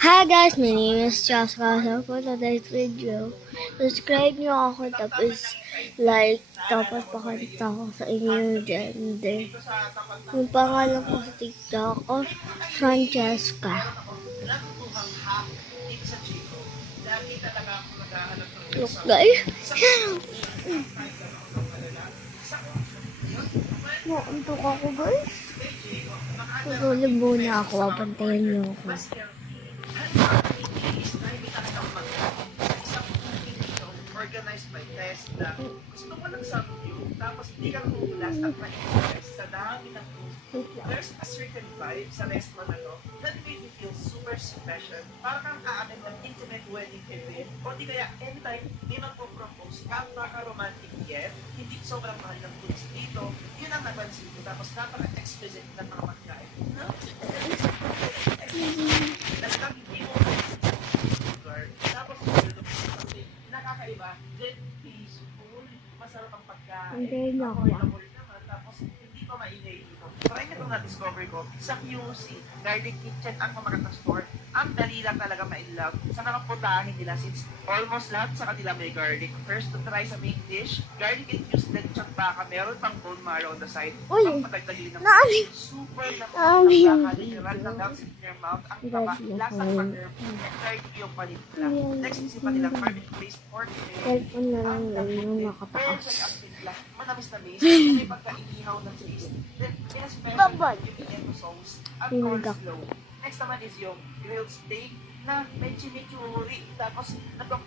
Hi guys, my name is Joshua. So for today's video, subscribe nyo ako tapos like, tapos pakita ko sa inyo yung gender. Yung pangalan ko sa TikTok ko, Francesca. Look guys. Nauntok ako guys. Tutulog muna ako, abantayan nyo ako. Organized by test na gusto mo ng samgyup, tapos hindi ka nakukulas at ma-impress sa dami ng food. There's a certain vibe sa restaurant na to that made me feel super special. Parang kang aamin ng intimate wedding event o di kaya anytime may magpo-propose napaka-romantic yet, hindi sobrang mahal ng foods dito. Yun ang napansin ko. Tapos napaka-explicit ng mga pagkain. No? Talagang hindi mo tapos nakakaiba, then peaceful, masarap ang pagkain. Hindi na ako. Affordable naman, tapos hindi pa maingay dito. Try nyo itong na-discover ko sa QC, Garlic Kitchen ang pamagandang store. Ang dali lang talaga ma-inlove sa mga putahin nila since almost lahat sa kanila may garlic. First to try sa main dish, garlic infused lechon baka, meron pang bone marrow on the side. Uy! Ang patagdagli ng super na literal na melts in your mouth. Ang taba, lasang butter, and garlic yung panitla. Next is yung kanilang barbecue-based pork. Cellphone na lang yung nakataas. Manamis-namis, may pagka-ihaw ng cheese. Then, may special yung pinento sauce at coleslaw. Next naman is yung grilled steak na may chimichurri. Tapos,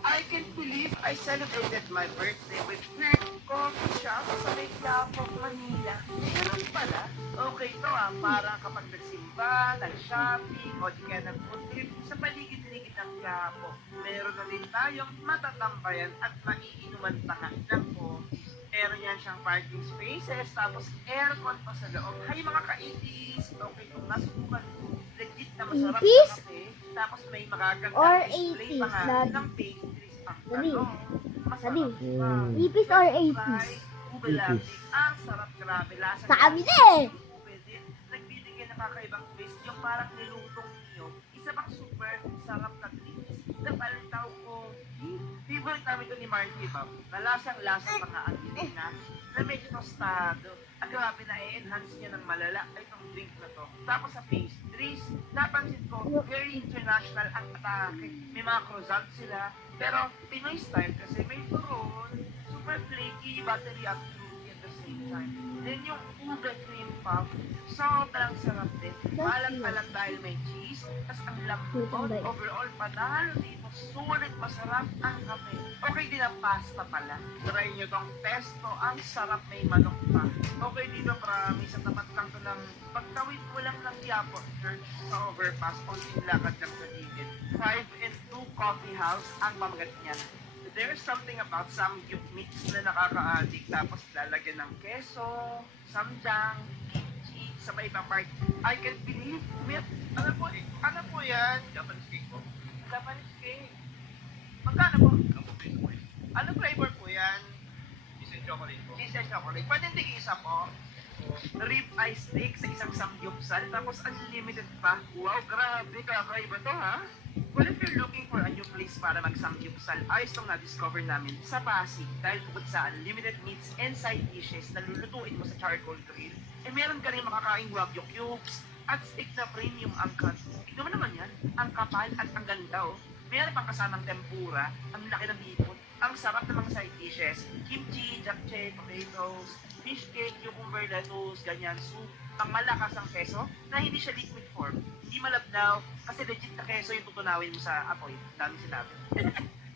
I can't believe I celebrated my birthday with coffee shop sa may Quiapo, Manila. Ganun pala. Okay to parang kapag nagsimba, nag-shopping, o di kaya nag-food trip sa paligid-ligid ng Quiapo. Meron na din tayong matatambayan at maiinuman pa nga ng coffee. Meron yan siyang parking spaces, tapos aircon pa sa loob. Hay mga ka-80s, okay kung nasubukan ko, legit na masarap na kape, tapos may magagandang display pa nga ng pastries ang tanong. Masarap pa. 80s or 80s? Ubelate, ang sarap, grabe, lasa. Sabi na eh! Pwede, nagbibigay ng kakaibang twist, yung parang nilutong niyo, isa pang super sarap na drinks. Napalitaw ko, favorite namin ito ni Marty, na lasang-lasa pa nga ang na medyo tostado. At grabe na i-enhance niya ng malala itong drink na to. Tapos sa pastries, napansin ko, very international ang atake. May mga croissant sila, pero Pinoy style kasi may turon, super flaky, buttery at fruity at the same time. Then yung ube cream puff, sobrang sarap din. Malang pa lang dahil may cheese, tapos ang lambot, overall panalo dito, sulit masarap ang kape. Okay din ang pasta pala. Try nyo tong pesto, ang sarap, may manok pa. Okay dito, promise, sa tapat lang to ng pagtawid mo lang ng Quiapo Church sa overpass o lakad lang sa gilid. 5-2 coffee house ang mamagat niyan. There's something about samgyup mix na nakaka-addict, tapos lalagyan ng keso, samjang, kimchi, sa may ibang part. I can't believe it. Ano po yan? Japanese cake po. Japanese cake. Magkano po? Ano flavor po yan? Cheese and chocolate po. Cheese and chocolate. Pwede tig-isa po. Rib eye steak sa isang samgyupsal, tapos unlimited pa. Wow, grabe, kakaiba to ha? Well, if you're looking for a new place para mag-samgyupsal, ayos itong na-discover namin sa Pasig dahil bukod sa unlimited meats and side dishes na lulutuin mo sa charcoal grill, meron ka rin makakaing wagyu cubes at steak na premium ang cut. Tignan mo naman yan, ang kapal at ang ganda Meron pang kasamang tempura, ang laki ng hipon, ang sarap ng mga side dishes, kimchi, japchae, potatoes, fish cake, cucumber, lettuce, ganyan, soup, ang malakas ang keso na hindi siya liquid form, hindi malabnaw, kasi legit na keso yung tutunawin mo sa apoy, dami sinabi.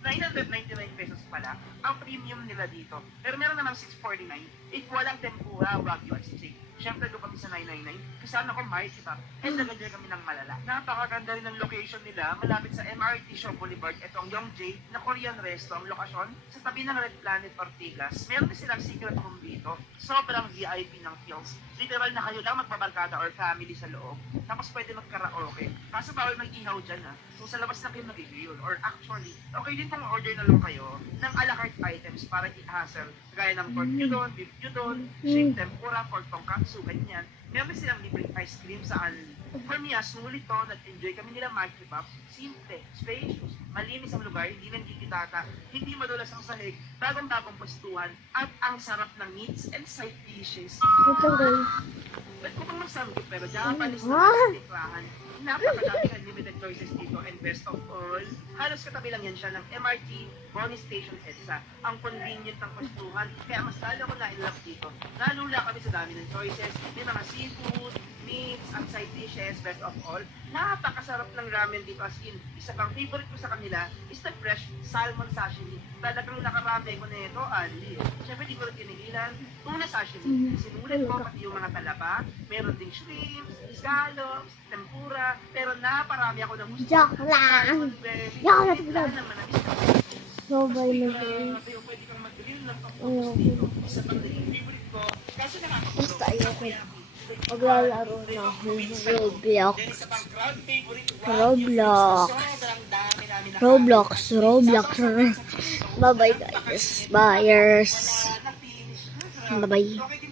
999 pesos pala ang premium nila dito. Pero meron namang 649 if walang tempura, wagyu at steak. Siyempre doon kami sa 999. Kasama ko Marty and nagagay kami ng malala. Napakaganda rin ng location nila. Malapit sa MRT Shaw Boulevard. Ito ang Yongjae na Korean resto. Ang lokasyon sa tabi ng Red Planet Ortigas. Meron din silang secret room dito. Sobrang VIP ng feels. Literal na kayo lang magbabarkada or family sa loob. Tapos pwede magkaraoke. Kaso bawal mag-ihaw dyan So sa labas na kayo nag-grill. Or actually, okay din kung order na lang kayo ng a la carte items para i-hassle. Gaya ng pork udon, beef udon, shrimp tempura, pork tonkatsu, ganyan. Meron silang libreng ice cream sa For me, sulit to, nag-enjoy kami nila Marky Pop. Simple, spacious, malinis ang lugar, hindi nagkikitata, hindi madulas ang sahig, bagong-bagong pwestuhan, at ang sarap ng meats and side dishes. Ito guys. Ba't ko pang magsamgit pero Japanese na Ah! tiklahan. Napakadaming unlimited choices dito and best of all, halos katabi lang yan siya ng MRT, Bonnie Station EDSA. Ang convenient ng pwestuhan, kaya mas lalo ko na-inlove dito. Nalula kami sa dami ng choices, may mga seafood, meats, ang side dishes, best of all. Napakasarap ng ramen dito as in. Isa pang favorite ko sa kanila is the fresh salmon sashimi. Talagang nakarami ko na ito, Ali. Siyempre di ko rin tinigilan. Tuna sashimi, sinulit ko pati yung mga talaba. Meron ding shrimps, scallops, tempura. Pero naparami ako ng gusto. Joke lang. Salmon belly. Joke lang. Lahat ng manamis na Sobay na guys. guys. Pwede kang mag-grill ng Ayoko. pang-focus dito. Isa pang naging favorite ko. Kaso nakakapagod. Basta ayoko. Maglalaro na ako ng Roblox. Roblox. Roblox. Roblox. Bye-bye guys. Buyers. Bye-bye.